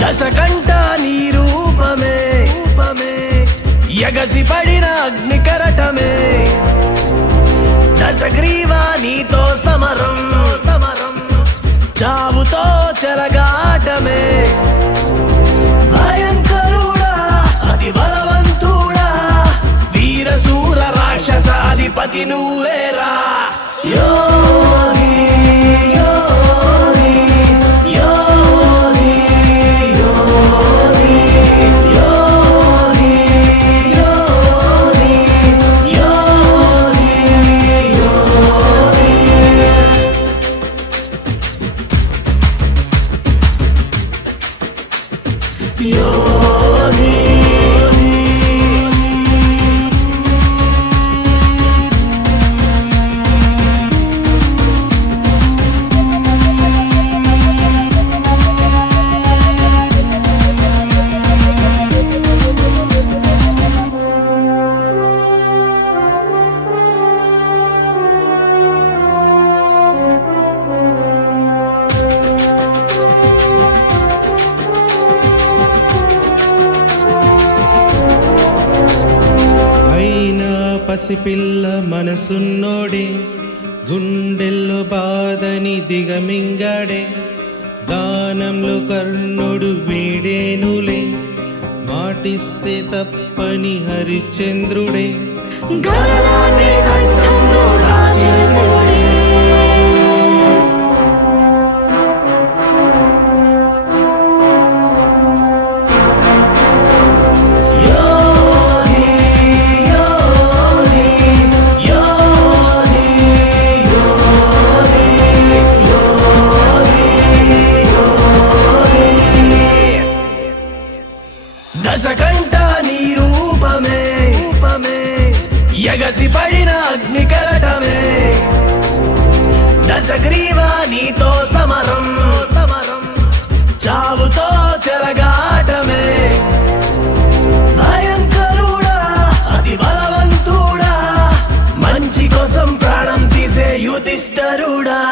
దశకంఠ నీ రూపమే యగసి పడిన అగ్ని కరటమే దశగ్రీవా నీతో సమరం చావుతో చెలగాటమే భయంకరుడా అతి బలవంతుడా వీరశూర రాక్షస అధిపతి నువ్వేరా పిల్ల మనసున్నోడే గుండెల్లో బాధని దిగమింగాడే గానంలో కర్ణుడు వీడేనులే మాటిస్తే తప్పని హరిశ్చంద్రుడే గరలానే కంఠంలో రాజన శివుడే దశకంఠ నీ రూపమే యగసి పడిన అగ్ని కరటమే దశగ్రీవా నీతో సమరం చావుతో చెలగాటమే భయంకరుడా అతి బలవంతుడా మంచి కోసం ప్రాణం తీసే యుధిష్టరుడా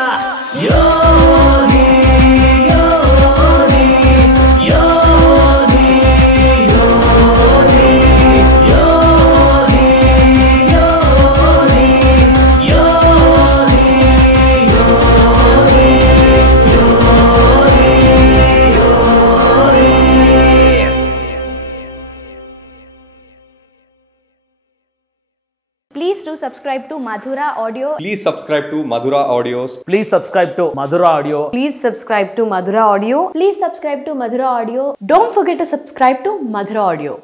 Please do subscribe to Madhura Audio. Please subscribe to Madhura Audios. Please subscribe to Madhura Audio. Please subscribe to Madhura Audio. Please subscribe to Madhura Audio. Don't forget to subscribe to Madhura Audio.